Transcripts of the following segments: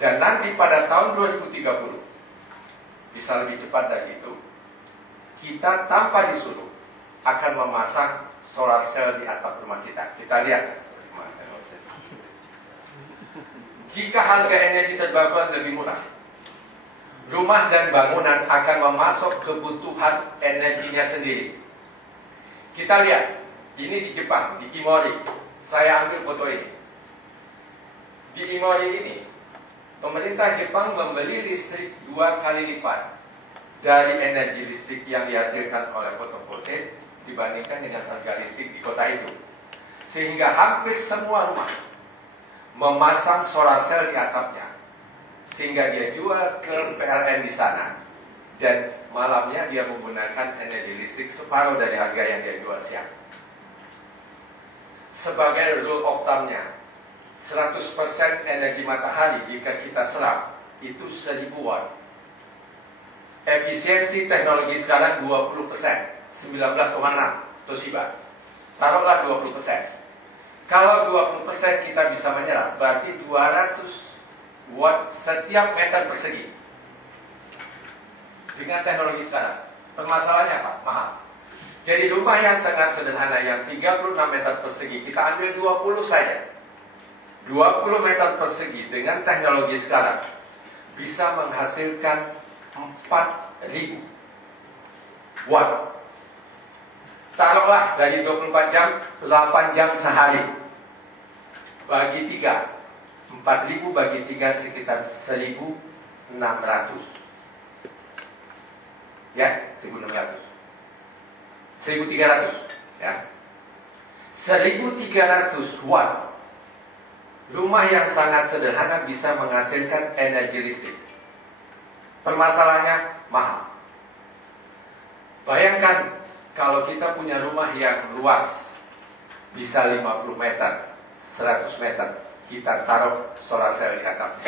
Dan nanti pada tahun 2030, bisa lebih cepat dari itu, kita tanpa disuruh akan memasang solar cell di atap rumah kita. Kita lihat. Jika harga energi terbarukan lebih murah, rumah dan bangunan akan memasok kebutuhan energinya sendiri. Kita lihat, ini di Jepang, di Imori. Saya ambil foto ini. Di Imori ini, pemerintah Jepang membeli listrik 2 kali lipat dari energi listrik yang dihasilkan oleh fotovoltaik dibandingkan dengan harga listrik di kota itu. Sehingga hampir semua rumah memasang solar cell di atapnya, sehingga dia jual ke PLN di sana, dan malamnya dia menggunakan energi listrik separuh dari harga yang dia jual siang. Sebagai rule of thumb-nya, 100% energi matahari jika kita serap itu 1000 watt. Efisiensi teknologi sekarang 20%, 19,6 Toshiba. Taruhlah 20%. Kalau 20% kita bisa menyerap, berarti 200 watt setiap meter persegi. Dengan teknologi sekarang, permasalahannya apa? Mahal. Jadi rumah yang sangat sederhana yang 36 meter persegi, kita ambil 20 saja. 20 meter persegi dengan teknologi sekarang bisa menghasilkan 4.000 watt. Taruhlah dari 24 jam, 8 jam sehari. Bagi 3, 4.000 bagi 3 sekitar 1.600. Ya, 1.600. 1.300. Ya. 1.300 watt. Rumah yang sangat sederhana bisa menghasilkan energi listrik. Permasalahannya mahal. Bayangkan kalau kita punya rumah yang luas, bisa 50 meter, 100 meter, kita taruh solar cell di atapnya.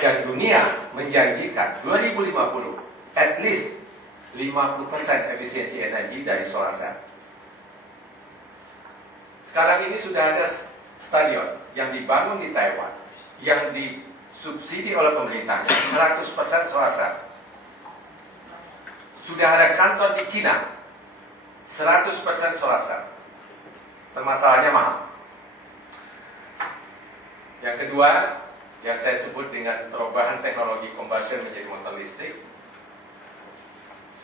Dan dunia menjanjikan 2050 at least 50% efisiensi energi dari solar cell. Sekarang ini sudah ada stadion yang dibangun di Taiwan, yang disubsidi oleh pemerintah 100% solar cell. Sudah ada kantor di Cina 100% solar cell. Permasalahannya mahal. Yang kedua, yang saya sebut dengan perubahan teknologi combustion menjadi motor listrik.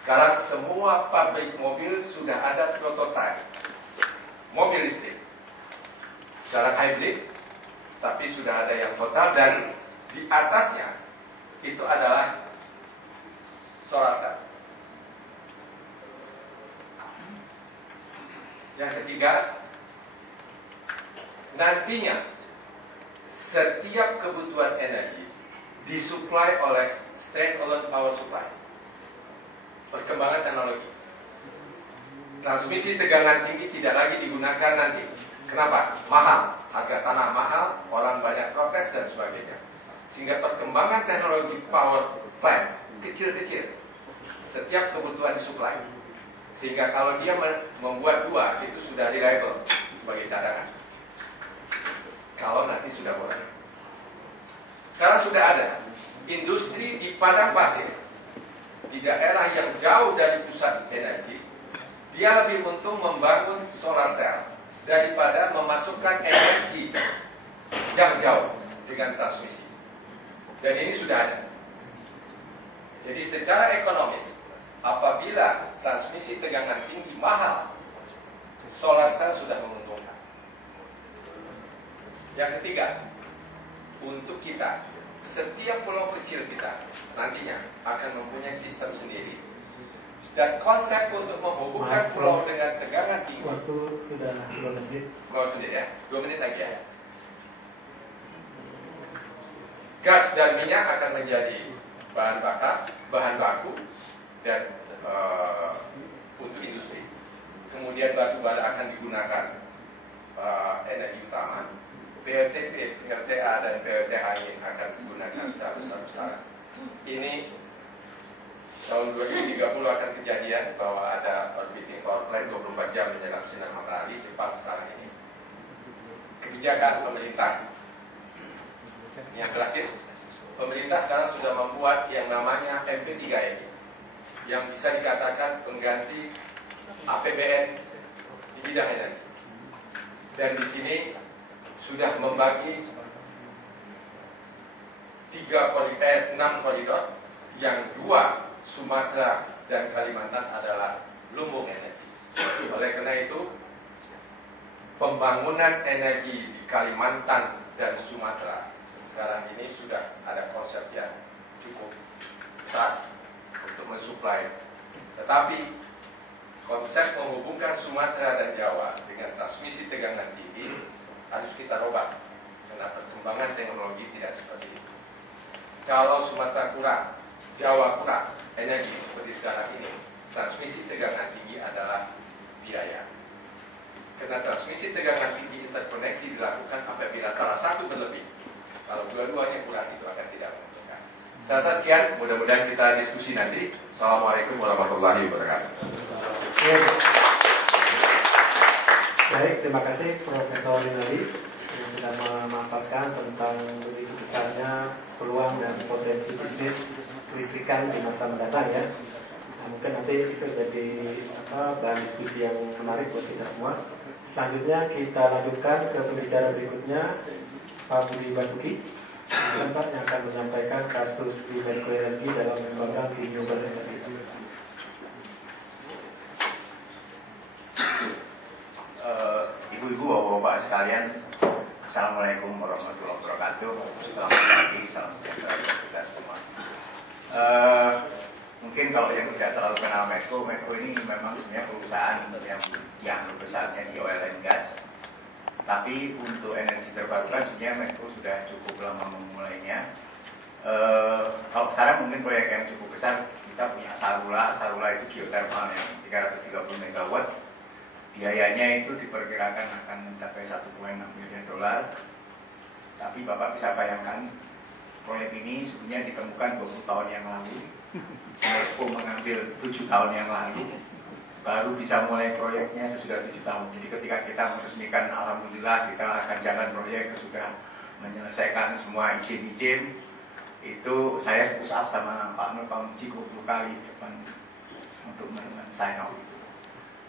Sekarang semua pabrik mobil sudah ada prototipe mobil listrik. Sekarang hybrid, tapi sudah ada yang total, dan di atasnya itu adalah solar cell. Yang ketiga, nantinya setiap kebutuhan energi disuplai oleh stand-alone power supply. Perkembangan teknologi. Transmisi tegangan tinggi tidak lagi digunakan nanti. Kenapa? Mahal. Harga tanah mahal, orang banyak protes dan sebagainya. Sehingga perkembangan teknologi power plant kecil-kecil. Setiap kebutuhan disuplai. Sehingga kalau dia membuat 2, itu sudah reliable sebagai cadangan. Kalau nanti sudah mulai. Sekarang sudah ada industri di padang pasir, di daerah yang jauh dari pusat energi. Dia lebih untung membangun solar cell daripada memasukkan energi yang jauh dengan transmisi. Dan ini sudah ada. Jadi secara ekonomis, apabila transmisi tegangan tinggi mahal, solar cell sudah menguntungkan. Yang ketiga, untuk kita, setiap pulau kecil kita nantinya akan mempunyai sistem sendiri. Dan konsep untuk menghubungkan pulau dengan tegangan tinggi. Waktu sudah 12 menit. 2 menit ya, 2 menit lagi ya. Gas dan minyak akan menjadi bahan bakar, bahan baku, dan untuk industri. Kemudian batu bara akan digunakan energi utama. PLTP, PLTA dan PLTH ini akan digunakan secara besar-besaran. Ini tahun 2030 akan kejadian bahwa ada orbiting power plant 24 jam menyerap sinar matahari cepat sekarang ini. Kebijakan pemerintah. Yang terakhir, pemerintah sekarang sudah membuat yang namanya MP3 yang bisa dikatakan pengganti APBN di bidang energi. Dan di sini sudah membagi 6 koridor, yang 2 Sumatera dan Kalimantan adalah lumbung energi. Oleh karena itu, pembangunan energi di Kalimantan dan Sumatera sekarang ini sudah ada konsep yang cukup besar untuk mensuplai. Tetapi konsep menghubungkan Sumatera dan Jawa dengan transmisi tegangan tinggi harus kita robah, karena perkembangan teknologi tidak seperti itu. Kalau Sumatera kurang, Jawa kurang energi seperti sekarang ini, transmisi tegangan tinggi adalah biaya. Karena transmisi tegangan tinggi interkoneksi dilakukan apabila salah satu berlebih. Kalau dua-duanya kurang, itu akan tidak menguntungkan. Saya rasa sekian, mudah-mudahan kita diskusi nanti. Assalamualaikum warahmatullahi wabarakatuh. Baik, terima kasih Profesor Rinaldi yang sudah memaparkan tentang begitu besarnya peluang dan potensi bisnis kelistrikan di masa mendatang ya. Nah, mungkin nanti itu jadi bahan diskusi yang menarik buat kita semua. Selanjutnya kita lanjutkan ke pembicara berikutnya, Pak Budi Basuki, yang akan menyampaikan kasus di Medco Energi dalam program renewable energy. Ibu-ibu, bapak-bapak sekalian, Assalamualaikum warahmatullahi wabarakatuh. Selamat pagi, salam sejahtera bagi kita semua. Mungkin kalau yang tidak terlalu kenal Medco ini memang sebenarnya perusahaan yang besarnya di oil and gas. Tapi untuk energi terbarukan sebenarnya Medco sudah cukup lama memulainya. Kalau sekarang mungkin proyek yang cukup besar, kita punya Sarula itu geothermal yang 330 MW. Biayanya itu diperkirakan akan mencapai 1,6 miliar dolar. Tapi Bapak bisa bayangkan, proyek ini sebenarnya ditemukan 20 tahun yang lalu. Medco mengambil 7 tahun yang lalu, baru bisa mulai proyeknya sesudah 7 tahun. Jadi ketika kita meresmikan, alhamdulillah kita akan jalan proyek sesudah menyelesaikan semua izin-izin. Itu saya push up sama Pak Nur Pak Muji 20 kali depan untuk sign off.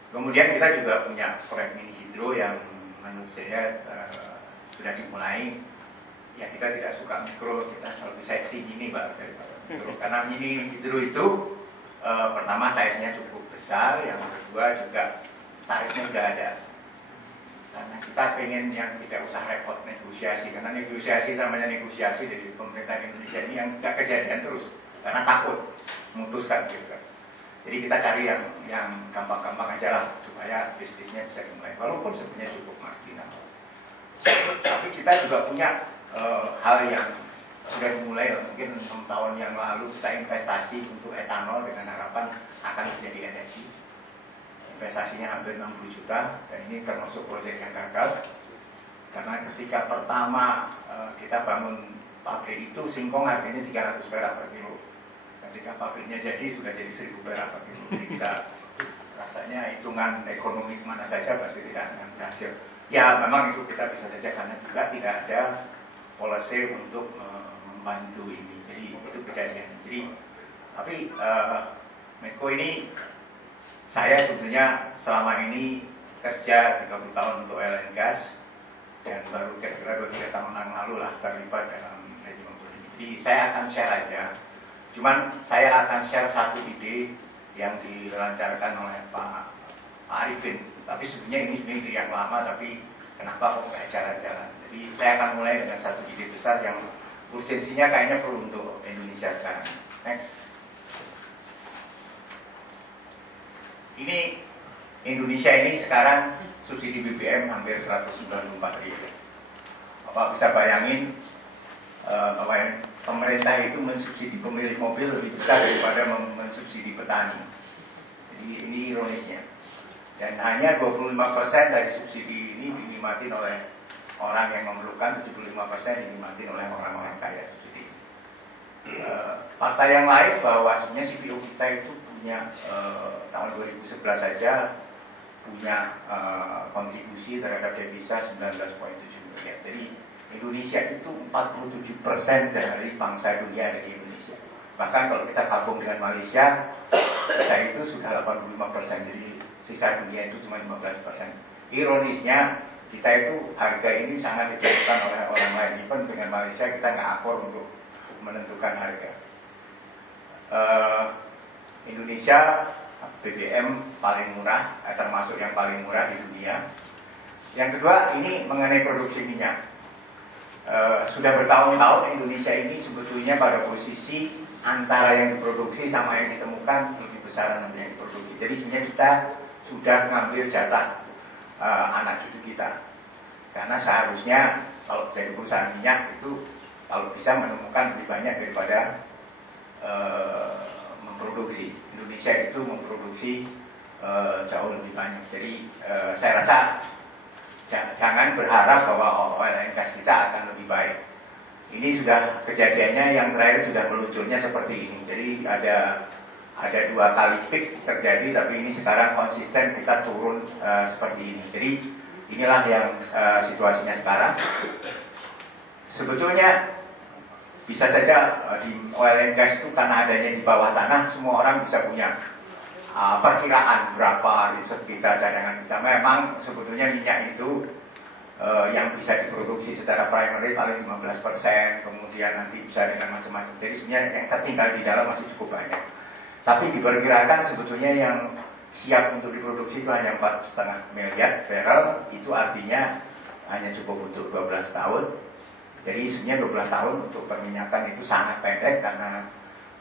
Kemudian kita juga punya proyek mini hidro yang menurut saya sudah dimulai. Ya kita tidak suka mikro, kita selalu seksi gini Pak daripada mikro. Karena mini hidro itu pertama size-nya cukup besar, yang kedua juga tarifnya sudah ada. Karena kita pengen yang tidak usah repot negosiasi, karena negosiasi namanya negosiasi dari pemerintah Indonesia ini yang tidak kejadian terus, karena takut memutuskan gitu kan. Jadi kita cari yang gampang-gampang aja lah supaya bisnisnya bisa dimulai, walaupun sebenarnya cukup marginal. Tapi kita juga punya hal yang sudah dimulai, mungkin 6 tahun yang lalu kita investasi untuk etanol dengan harapan akan menjadi energi. Investasinya hampir 60 juta dan ini termasuk proyek yang gagal karena ketika pertama kita bangun pabrik itu singkong harganya 300 perak per kilo. Ketika pabriknya jadi sudah jadi 1000 perak per kilo. Jadi kita rasanya hitungan ekonomi kemana saja pasti tidak akan berhasil. Ya memang itu kita bisa saja karena juga tidak ada policy untuk membantu ini. Jadi itu kejadian. Jadi tapi Medco ini saya sebetulnya selama ini kerja 30 tahun untuk oil and gas dan baru kira-kira 2-3 tahun yang lalu lah terlibat dalam renewable ini. Jadi saya akan share aja. Cuman saya akan share satu ide yang dilancarkan oleh Pak Arifin. Tapi sebenarnya ini ide yang lama, tapi kenapa kok nggak jalan-jalan? Jadi saya akan mulai dengan satu ide besar yang urgensinya kayaknya perlu untuk Indonesia sekarang. Next. Ini Indonesia ini sekarang subsidi BBM hampir 194 triliun. Bapak bisa bayangin bahwa pemerintah itu mensubsidi pemilik mobil lebih besar daripada mensubsidi petani. Jadi ini ironisnya. Dan hanya 25% dari subsidi ini dinikmati oleh orang yang memerlukan, 75% dinikmati oleh orang-orang kaya subsidi. Fakta yang lain bahwa sebenarnya CPO kita itu punya tahun 2011 saja punya kontribusi terhadap devisa 19,7 miliar. Jadi Indonesia itu 47% dari bangsa dunia ada di Indonesia. Bahkan kalau kita gabung dengan Malaysia, kita itu sudah 85%, jadi sisa dunia itu cuma 15%. Ironisnya, kita itu harga ini sangat ditentukan oleh orang lain. Even dengan Malaysia kita nggak akur untuk menentukan harga. Indonesia BBM paling murah, termasuk yang paling murah di dunia. Yang kedua, ini mengenai produksi minyak. Sudah bertahun-tahun Indonesia ini sebetulnya pada posisi antara yang diproduksi sama yang ditemukan lebih besar yang diproduksi. Jadi sebenarnya kita sudah mengambil jatah anak cucu kita. Karena seharusnya kalau dari perusahaan minyak itu kalau bisa menemukan lebih banyak daripada memproduksi. Indonesia itu memproduksi jauh lebih banyak. Jadi saya rasa jangan berharap bahwa oil and gas kita akan lebih baik. Ini sudah kejadiannya yang terakhir sudah meluncurnya seperti ini. Jadi ada 2 kali peak terjadi, tapi ini sekarang konsisten kita turun seperti ini. Jadi inilah yang situasinya sekarang. Sebetulnya bisa saja di oil and gas itu karena adanya di bawah tanah, semua orang bisa punya perkiraan berapa riset kita, cadangan kita. Memang sebetulnya minyak itu yang bisa diproduksi secara primary paling 15%, kemudian nanti bisa dengan macam-macam. Jadi sebenarnya yang tertinggal di dalam masih cukup banyak. Tapi diperkirakan sebetulnya yang siap untuk diproduksi itu hanya 4,5 miliar barrel. Itu artinya hanya cukup untuk 12 tahun. Jadi sebenarnya 12 tahun untuk perminyakan itu sangat pendek, karena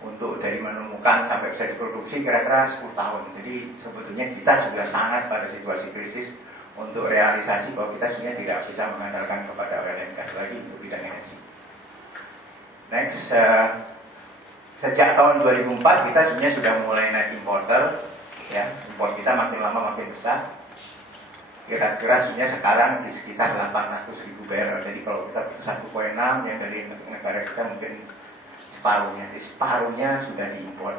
untuk dari menemukan sampai bisa diproduksi kira-kira 10 tahun. Jadi sebetulnya kita sudah sangat pada situasi krisis untuk realisasi bahwa kita sebenarnya tidak bisa mengandalkan kepada oil and gas lagi untuk bidang energi. Next, sejak tahun 2004 kita sebenarnya sudah mulai net importer, ya, import kita makin lama makin besar. Kira-kira sebenarnya sekarang di sekitar 800.000 barrel. Jadi kalau kita 1,6 yang dari negara kita mungkin separuhnya. Jadi separuhnya sudah diimpor.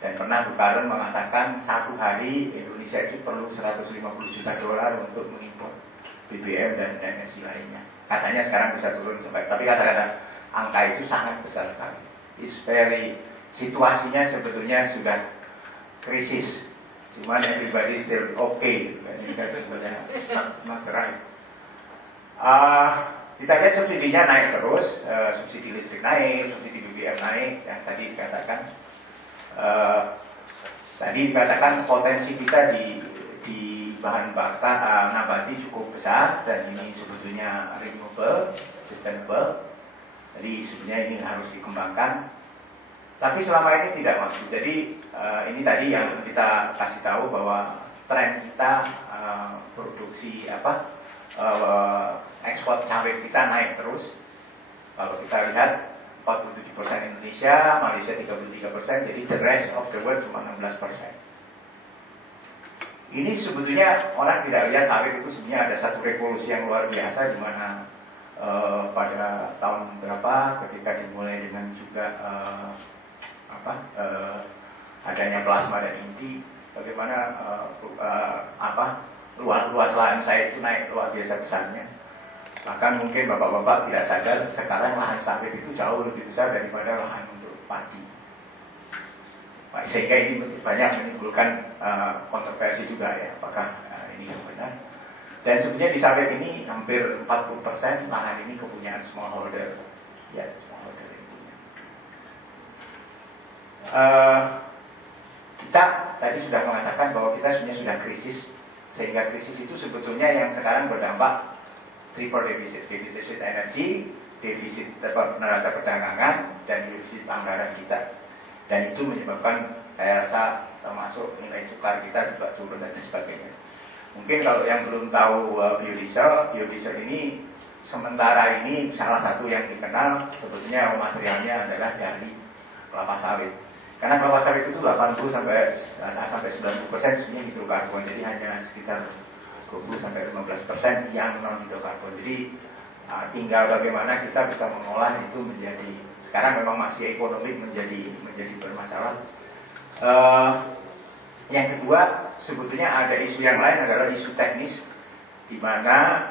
Dan pernah Bu Karen mengatakan satu hari Indonesia itu perlu 150 juta dolar untuk mengimpor BBM dan energi lainnya. Katanya sekarang bisa turun sampai, tapi kata-kata angka itu sangat besar sekali. Situasinya sebetulnya sudah krisis. Cuman everybody still okay. Ini kan sebenarnya Mas Rai. Kita lihat subsidinya naik terus, subsidi listrik naik, subsidi BBM naik, yang tadi dikatakan. Tadi dikatakan potensi kita di bahan bakar nabati cukup besar, dan ini sebetulnya renewable, sustainable. Jadi sebenarnya ini harus dikembangkan. Tapi selama ini tidak mampu. Jadi ini tadi yang kita kasih tahu bahwa tren kita produksi ekspor sawit kita naik terus. Kalau kita lihat 47% Indonesia, Malaysia 33%, jadi the rest of the world cuma 16%. Ini sebetulnya orang tidak lihat sawit itu sebenarnya ada satu revolusi yang luar biasa, di mana pada tahun berapa ketika dimulai dengan juga adanya plasma dan inti, bagaimana luas lahan saya itu naik luar biasa besarnya. Bahkan mungkin bapak-bapak tidak sadar sekarang lahan sawit itu jauh lebih besar daripada lahan untuk padi. Sehingga ini banyak menimbulkan kontroversi juga ya, apakah ini yang benar. Dan sebenarnya di sawit ini hampir 40% lahan ini kepunyaan smallholder, ya smallholder yang punya. Kita tadi sudah mengatakan bahwa kita sebenarnya sudah krisis, sehingga krisis itu sebetulnya yang sekarang berdampak triple defisit, defisit energi, defisit neraca perdagangan, dan defisit anggaran kita. Dan itu menyebabkan saya rasa termasuk nilai tukar kita juga turun dan sebagainya. Mungkin kalau yang belum tahu biodiesel ini sementara ini salah satu yang dikenal sebetulnya materialnya adalah dari kelapa sawit. Karena kelapa sawit itu 80 sampai 90% sebenarnya hidrokarbon, jadi hanya sekitar 20-15% yang non hidrokarbon. Jadi tinggal bagaimana kita bisa mengolah itu menjadi, sekarang memang masih ekonomi menjadi bermasalah. Yang kedua, sebetulnya ada isu yang lain adalah isu teknis, di mana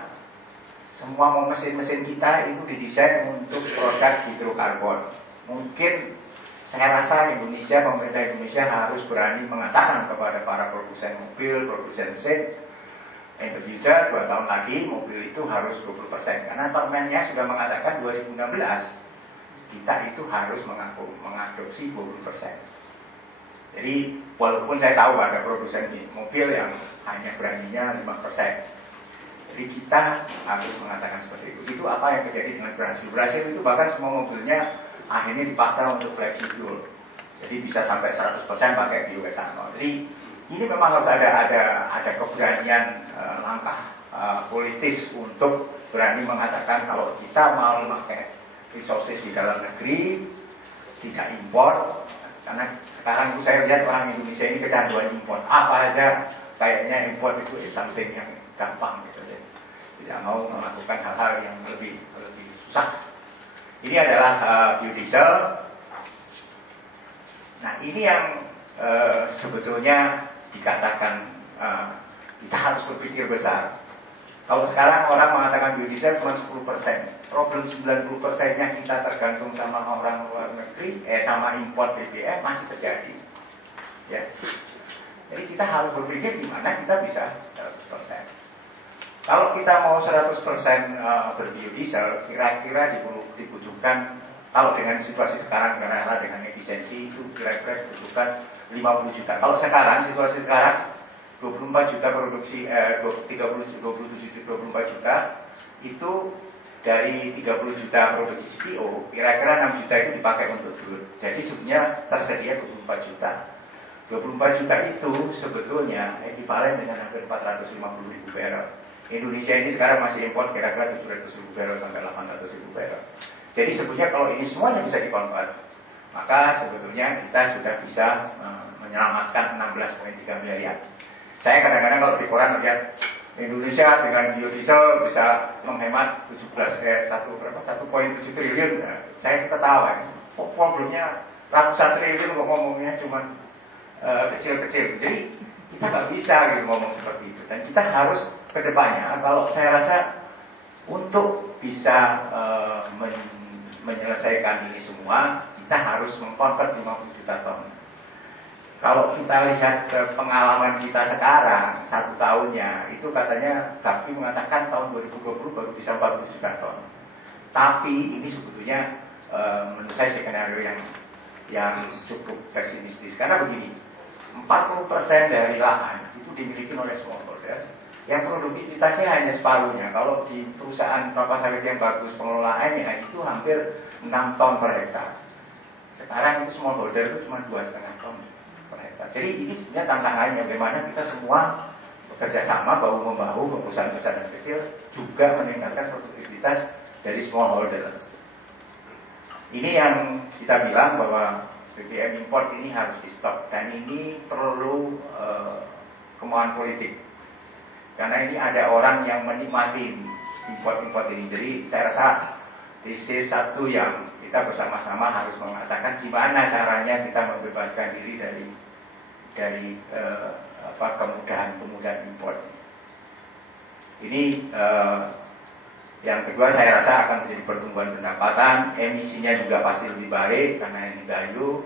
semua mesin-mesin kita itu didesain untuk produk hidrokarbon. Mungkin saya rasa pemerintah Indonesia harus berani mengatakan kepada para produsen mobil, produsen mesin, in the future 2 tahun lagi mobil itu harus 20%. Karena permennya sudah mengatakan 2016 kita itu harus mengadopsi 20%. Jadi walaupun saya tahu ada produsen mobil yang hanya beraninya 5%. Jadi kita harus mengatakan seperti itu. Itu apa yang terjadi dengan Brasil. Brasil itu bahkan semua mobilnya akhirnya dipaksa untuk flexi fuel. Jadi bisa sampai 100% pakai bioetanol. Jadi ini memang harus ada keberanian langkah politis untuk berani mengatakan kalau kita mau memakai resources di dalam negeri, tidak impor. Karena sekarang itu saya lihat orang Indonesia ini kecanduan impor. Apa aja kayaknya impor itu something yang gampang gitu. Tidak mau melakukan hal-hal yang lebih susah. Ini adalah biodiesel. Nah ini yang sebetulnya dikatakan kita harus berpikir besar. Kalau sekarang orang mengatakan biodiesel cuma 10%, problem 90%-nya kita tergantung sama orang luar negeri, sama import BBM masih terjadi. Ya. Jadi kita harus berpikir gimana kita bisa 100%. Kalau kita mau 100% berbiodiesel, kira-kira dibutuhkan, kalau dengan situasi sekarang karena dengan efisiensi itu kira-kira dibutuhkan 50 juta. Kalau sekarang, situasi sekarang 24 juta produksi, 24 juta itu dari 30 juta produksi CPO, kira-kira 6 juta itu dipakai untuk crude. Jadi sebenarnya tersedia 24 juta. 24 juta itu sebetulnya ekivalen dengan hampir 450 ribu barrel. Indonesia ini sekarang masih impor kira-kira 700 ribu barrel sampai 800 ribu barrel. Jadi sebetulnya kalau ini semuanya bisa dikonvert, maka sebetulnya kita sudah bisa menyelamatkan 16,3 miliar. Saya kadang-kadang kalau di koran lihat Indonesia dengan biodiesel bisa menghemat 1,7 triliun. Saya ketawa. Problemnya ratusan triliun kok ngomongnya cuma kecil-kecil. Jadi kita nggak bisa gitu ngomong seperti itu. Dan kita harus kedepannya, kalau saya rasa untuk bisa menyelesaikan ini semua, kita harus mengkonvert 50 juta ton. Kalau kita lihat pengalaman kita sekarang, 1 tahunnya, itu katanya Gapi mengatakan tahun 2020 baru bisa 40 juta ton. Tapi ini sebetulnya menurut saya skenario yang cukup pesimistis. Karena begini, 40% dari lahan itu dimiliki oleh smallholder, yang produktivitasnya hanya separuhnya. Kalau di perusahaan kelapa sawit yang bagus pengelolaannya itu hampir 6 ton per hektar. Sekarang itu smallholder itu cuma 2,5 ton per hektar. Jadi ini sebenarnya tantangannya bagaimana kita semua bekerja sama bahu-membahu, perusahaan besar dan kecil juga meningkatkan produktivitas dari smallholder. Ini yang kita bilang bahwa BBM import ini harus di stop, dan ini perlu kemauan politik. Karena ini ada orang yang menikmati import-import ini. Jadi saya rasa this is satu yang kita bersama-sama harus mengatakan gimana caranya kita membebaskan diri dari kemudahan import. Ini yang kedua saya rasa akan menjadi pertumbuhan pendapatan, emisinya juga pasti lebih baik karena ini kayu.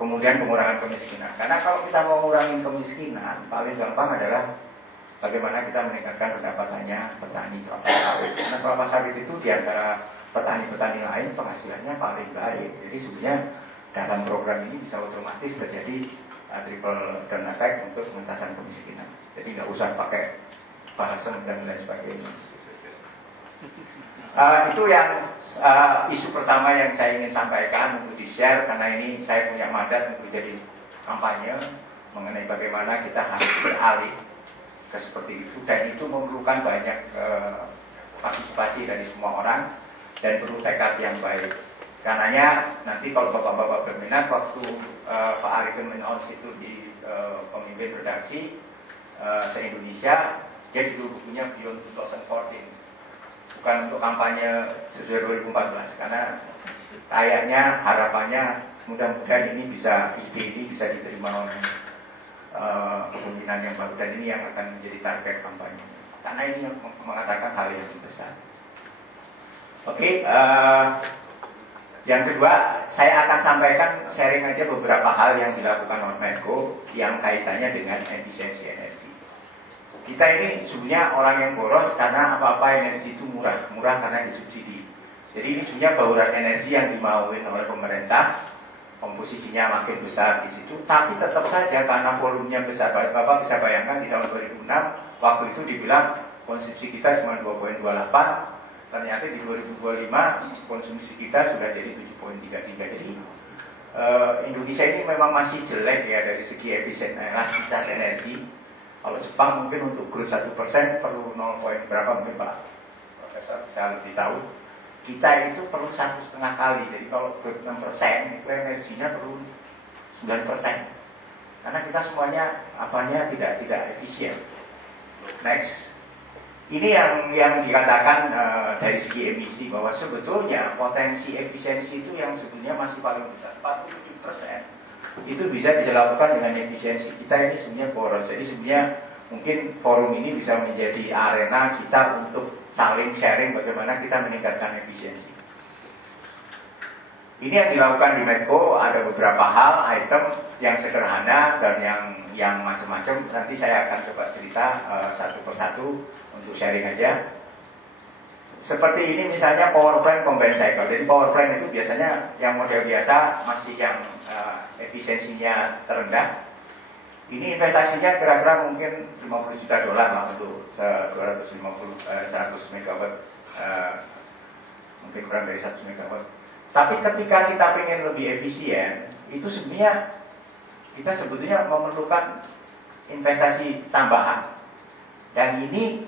Kemudian pengurangan kemiskinan. Karena kalau kita mau mengurangi kemiskinan, paling gampang adalah bagaimana kita meningkatkan pendapatannya petani kelapa sawit. Karena kelapa sawit itu di antara petani-petani lain penghasilannya paling baik. Jadi sebenarnya dalam program ini bisa otomatis terjadi trickle down effect untuk pengentasan kemiskinan. Jadi nggak usah pakai bahasa dan lain sebagainya. Itu yang isu pertama yang saya ingin sampaikan untuk di-share, karena ini saya punya mandat untuk jadi kampanye mengenai bagaimana kita harus beralih ke seperti itu, dan itu memerlukan banyak partisipasi dari semua orang dan perlu tekad yang baik. Karenanya nanti kalau bapak-bapak berminat, waktu Pak Arifin men-announce itu di pemimpin redaksi se-Indonesia, dia judul bukunya Beyond 2014. Bukan untuk kampanye sesuai 2014, karena kayaknya harapannya mudah-mudahan ini ide ini bisa diterima oleh kepemimpinan yang baru, dan ini yang akan menjadi target kampanye. Karena ini yang mengatakan hal yang besar. Oke, yang kedua, saya akan sampaikan sharing aja beberapa hal yang dilakukan oleh Menko yang kaitannya dengan efisiensi energi. Kita ini sebenarnya orang yang boros karena apa-apa energi itu murah karena disubsidi. Jadi ini sebenarnya bauran energi yang dimauin oleh pemerintah, komposisinya makin besar di situ, tapi tetap saja karena volumenya besar. Bapak bisa bayangkan di tahun 2006 waktu itu dibilang konsumsi kita cuma 2,28. Ternyata di 2025 konsumsi kita sudah jadi 7,33. Jadi Indonesia ini memang masih jelek ya dari segi elastisitas energi. Kalau Jepang mungkin untuk growth 1% perlu 0, berapa mungkin Pak Profesor bisa lebih tahu. Kita itu perlu 1,5 kali. Jadi kalau growth 6% itu energinya perlu 9%. Karena kita semuanya tidak efisien. Next. Ini yang dikatakan dari segi emisi bahwa sebetulnya potensi efisiensi itu yang sebetulnya masih paling besar 47%. Itu bisa dilakukan dengan efisiensi. Kita ini sebenarnya boros. Jadi sebenarnya mungkin forum ini bisa menjadi arena kita untuk saling sharing bagaimana kita meningkatkan efisiensi. Ini yang dilakukan di Medco, ada beberapa hal, item yang sederhana dan yang macam-macam. Nanti saya akan coba cerita satu persatu untuk sharing aja. Seperti ini misalnya power plant combined cycle. Jadi power plant itu biasanya yang model biasa masih yang efisiensinya terendah. Ini investasinya kira-kira mungkin 50 juta dolar lah untuk 100 megawatt, mungkin kurang dari 100 megawatt. Tapi ketika kita ingin lebih efisien, itu sebenarnya kita sebetulnya memerlukan investasi tambahan. Dan ini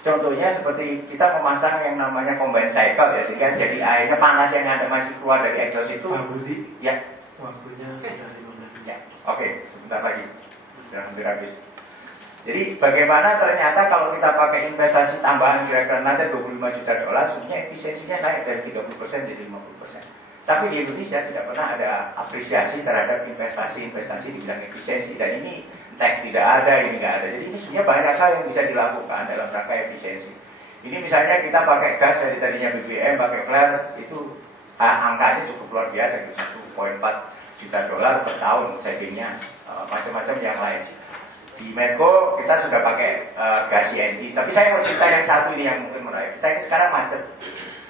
contohnya seperti kita memasang yang namanya combined cycle ya, sehingga jadi airnya panas yang ada masih keluar dari exhaust itu. Pak Budi, ya. Waktunya sudah 15 menit. Ya. Oke, sebentar lagi. Sudah hampir habis. Jadi bagaimana ternyata kalau kita pakai investasi tambahan kira-kira nanti 25 juta dolar, sebenarnya efisiensinya naik dari 30% jadi 50%. Tapi di Indonesia tidak pernah ada apresiasi terhadap investasi di bidang efisiensi. Dan ini tax tidak ada, ini nggak ada. Jadi ini sebenarnya banyak hal yang bisa dilakukan dalam rangka efisiensi. Ini misalnya kita pakai gas dari tadinya BBM, pakai flare, itu angkanya cukup luar biasa, 1,4 juta dolar per tahun savingnya, macam-macam yang lain. Di Medco kita sudah pakai gas CNG. Tapi saya mau cerita yang satu ini yang mungkin menarik. Kita sekarang macet.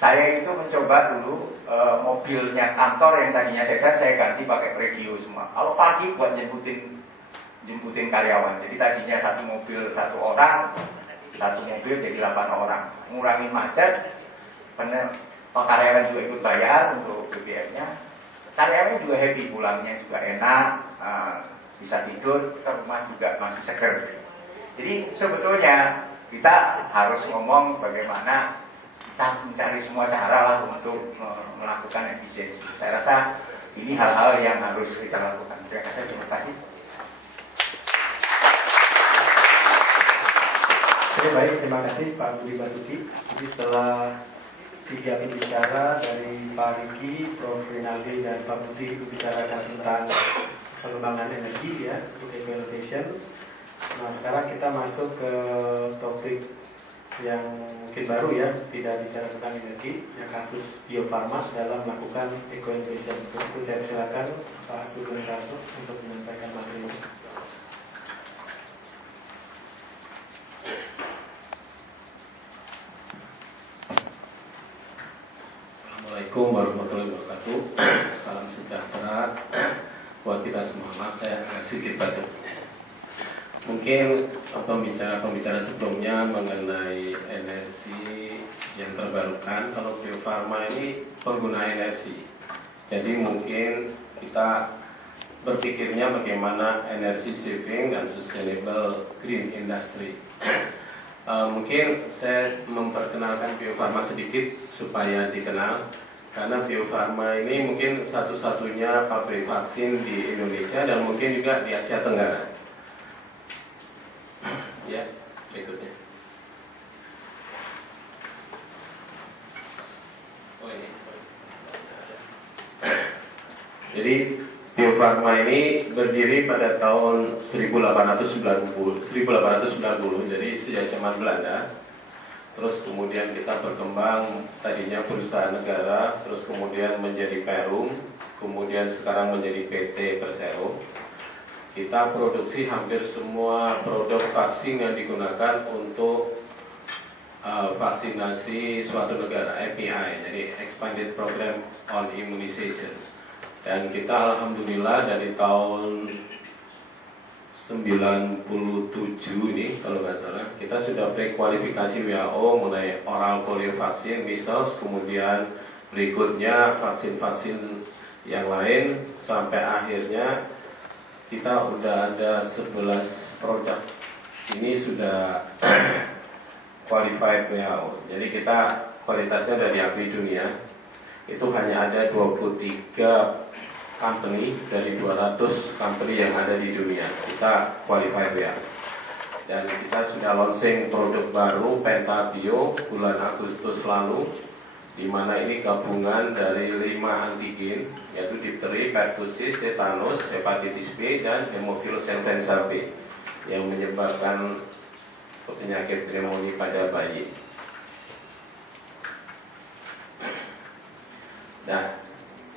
Saya itu mencoba dulu mobilnya kantor yang tadinya sedan saya ganti pakai radio semua. Kalau pagi buat jemputin karyawan. Jadi tadinya satu mobil satu orang, satu mobil jadi 8 orang. Ngurangin macet. Karyawan juga ikut bayar untuk BBM-nya. Karyawan juga happy, pulangnya juga enak. Bisa tidur, ke rumah juga masih seger. Jadi sebetulnya kita harus ngomong bagaimana kita mencari semua cara lah untuk melakukan efisiensi. Saya rasa ini hal-hal yang harus kita lakukan. Terima kasih. Oke, baik, terima kasih Pak Budi Basuki. Jadi setelah 3 pembicara dari Pak Riki, Prof. Rinaldi dan Pak Budi membicarakan tentang pengembangan energi ya, untuk eco-innovation. Nah, sekarang kita masuk ke topik yang mungkin baru ya, tidak bicara tentang energi, yang kasus Bio Farma dalam melakukan eco-innovation. Untuk saya silakan Pak Sugeng Raso untuk menyampaikan materi ini. Assalamualaikum warahmatullahi wabarakatuh. Salam sejahtera buat kita semua. Maaf saya agak sedikit batuk. Mungkin pembicara sebelumnya mengenai energi yang terbarukan. Kalau Bio Farma ini pengguna energi, jadi mungkin kita berpikirnya bagaimana energy saving dan sustainable green industry. Mungkin saya memperkenalkan Bio Farma sedikit supaya dikenal. Karena Bio Farma ini mungkin satu-satunya pabrik vaksin di Indonesia dan mungkin juga di Asia Tenggara. Ya, berikutnya. Oh ini. Jadi Bio Farma ini berdiri pada tahun 1890, jadi sejak zaman Belanda. terus kemudian kita berkembang tadinya perusahaan negara, terus kemudian menjadi Perum, kemudian sekarang menjadi PT Persero. Kita produksi hampir semua produk vaksin yang digunakan untuk vaksinasi suatu negara, EPI, jadi Expanded Program on Immunization. Dan kita alhamdulillah dari tahun 97 ini kalau nggak salah, kita sudah prekualifikasi WHO mengenai oral polio vaksin, measles, kemudian berikutnya vaksin-vaksin yang lain, sampai akhirnya kita udah ada 11 produk. Ini sudah qualified WHO. Jadi kita kualitasnya sudah diakui dunia. Itu hanya ada 23 company dari 200 company yang ada di dunia. Kita qualified WHO. Dan kita sudah launching produk baru Pentabio bulan Agustus lalu, di mana ini gabungan dari 5 antigen, yaitu difteri, pertussis, tetanus, hepatitis B, dan hemofilus influenza B yang menyebabkan penyakit pneumonia pada bayi. Nah,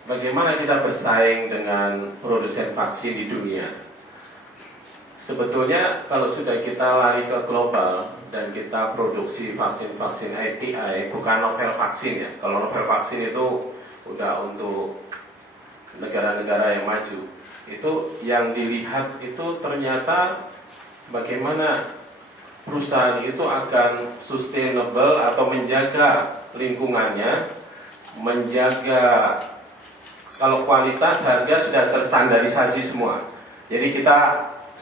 bagaimana kita bersaing dengan produsen vaksin di dunia? Sebetulnya kalau sudah kita lari ke global dan kita produksi vaksin-vaksin API, bukan novel vaksin ya. Kalau novel vaksin itu udah untuk negara-negara yang maju. Itu yang dilihat itu ternyata bagaimana perusahaan itu akan sustainable atau menjaga lingkungannya, menjaga kalau kualitas harga sudah terstandarisasi semua. Jadi kita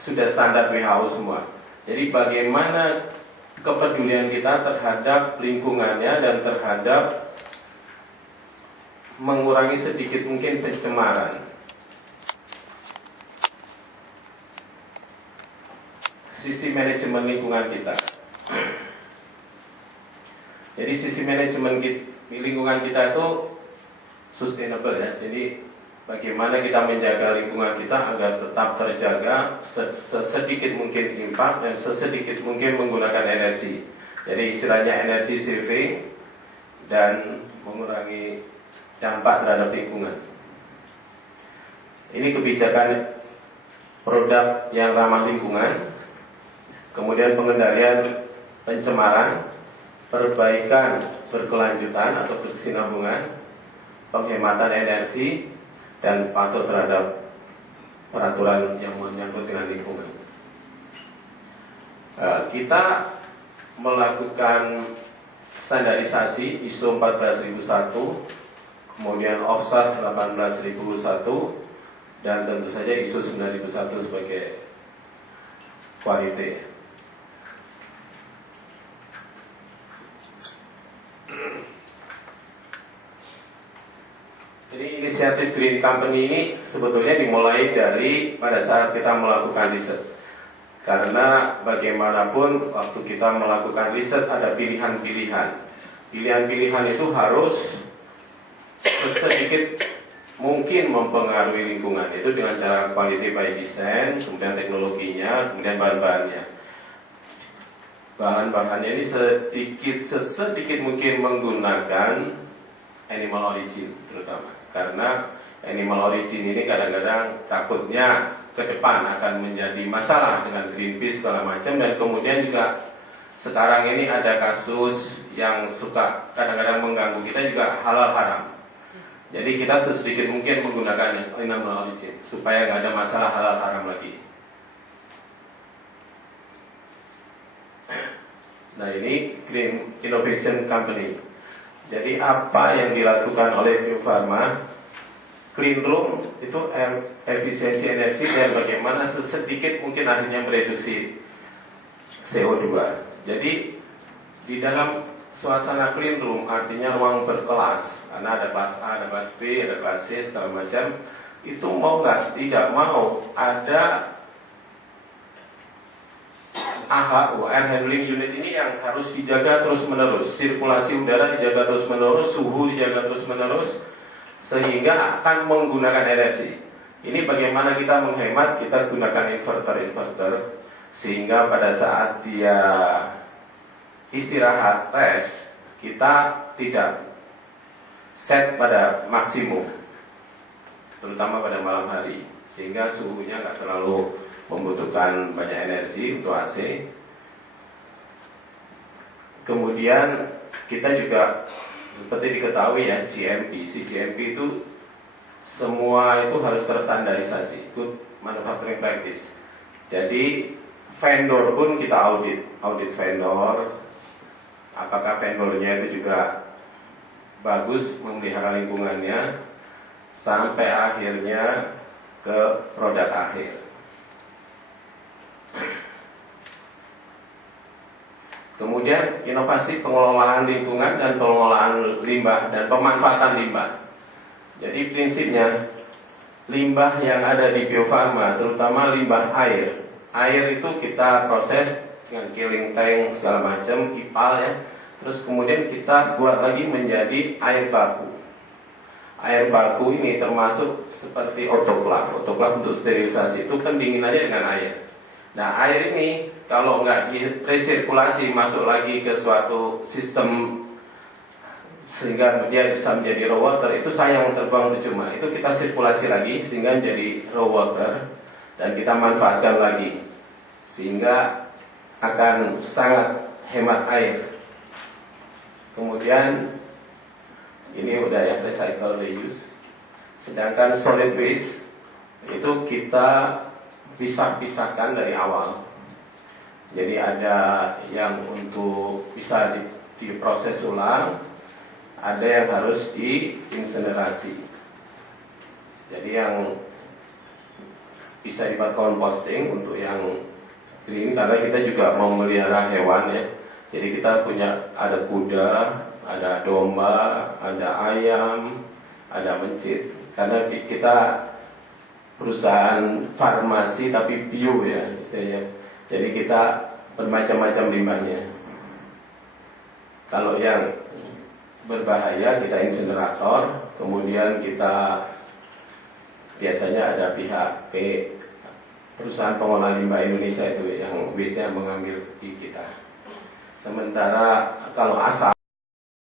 sudah standar WHO semua. Jadi bagaimana kepedulian kita terhadap lingkungannya dan terhadap mengurangi sedikit mungkin pencemaran. Sistem manajemen lingkungan kita. Jadi sistem manajemen lingkungan kita itu sustainable ya. Jadi bagaimana kita menjaga lingkungan kita agar tetap terjaga, sesedikit mungkin impact dan sesedikit mungkin menggunakan energi. Jadi istilahnya energy saving dan mengurangi dampak terhadap lingkungan. Ini kebijakan produk yang ramah lingkungan. Kemudian pengendalian pencemaran, perbaikan berkelanjutan atau berkesinambungan, penghematan energi, dan patuh terhadap peraturan yang menyangkut dengan lingkungan. Kita melakukan standarisasi ISO 14001, kemudian OFSAS 18001, dan tentu saja ISO 9001 sebagai quality. Jadi inisiatif Green Company ini sebetulnya dimulai dari pada saat kita melakukan riset. Karena bagaimanapun waktu kita melakukan riset ada pilihan-pilihan. Pilihan-pilihan itu harus sedikit mungkin mempengaruhi lingkungan. Itu dengan cara quality by design, kemudian teknologinya, kemudian bahan-bahannya. Bahan-bahannya ini sedikit mungkin menggunakan animal origin terutama. Karena animal origin ini kadang-kadang takutnya ke depan akan menjadi masalah dengan Greenpeace segala macam, dan kemudian juga sekarang ini ada kasus yang suka kadang-kadang mengganggu kita juga halal haram. Jadi kita sedikit mungkin menggunakan animal origin supaya nggak ada masalah halal haram lagi. Nah ini Green Innovation Company. Jadi apa yang dilakukan oleh Bio Farma, clean room itu efisiensi energi dan bagaimana sesedikit mungkin akhirnya mereduksi CO2. Jadi di dalam suasana clean room artinya ruang berkelas, karena ada kelas A, ada kelas B, ada kelas C segala macam. Itu mau nggak tidak mau ada AHU, air handling unit ini yang harus dijaga terus menerus, sirkulasi udara dijaga terus menerus, suhu dijaga terus menerus, sehingga akan menggunakan energi. Ini bagaimana kita menghemat, kita gunakan inverter, sehingga pada saat dia istirahat, rest, kita tidak set pada maksimum, terutama pada malam hari, sehingga suhunya nggak terlalu membutuhkan banyak energi untuk AC. Kemudian kita juga seperti diketahui ya, CGMP itu semua itu harus terstandarisasi, good manufacturing practice. Jadi vendor pun kita audit vendor, apakah vendornya itu juga bagus memelihara lingkungannya sampai akhirnya ke produk akhir. Kemudian inovasi pengelolaan lingkungan dan pengelolaan limbah dan pemanfaatan limbah. Jadi prinsipnya limbah yang ada di Bio Farma, terutama limbah air. Air itu kita proses dengan killing tank segala macam, IPAL ya. Terus kemudian kita buat lagi menjadi air baku. Air baku ini termasuk seperti autoclave. Autoclave untuk sterilisasi itu pendingin aja dengan air. Nah, air ini kalau nggak resirkulasi masuk lagi ke suatu sistem sehingga dia bisa menjadi raw water, itu sayang terbuang percuma. Itu kita sirkulasi lagi sehingga menjadi raw water dan kita manfaatkan lagi sehingga akan sangat hemat air. Kemudian ini udah ya, recycle reuse. Sedangkan solid waste itu kita pisahkan dari awal. Jadi ada yang untuk bisa diproses ulang, ada yang harus diinsinerasi. Jadi yang bisa dibuat composting untuk yang green, karena kita juga mau melihara hewan ya. Jadi kita punya ada kuda, ada domba, ada ayam, ada mencit. Karena kita perusahaan farmasi tapi bio ya, jadi kita bermacam-macam limbahnya. Kalau yang berbahaya kita insinerator, kemudian kita biasanya ada pihak perusahaan pengolah limbah Indonesia itu yang bisa mengambil di kita. Sementara kalau asal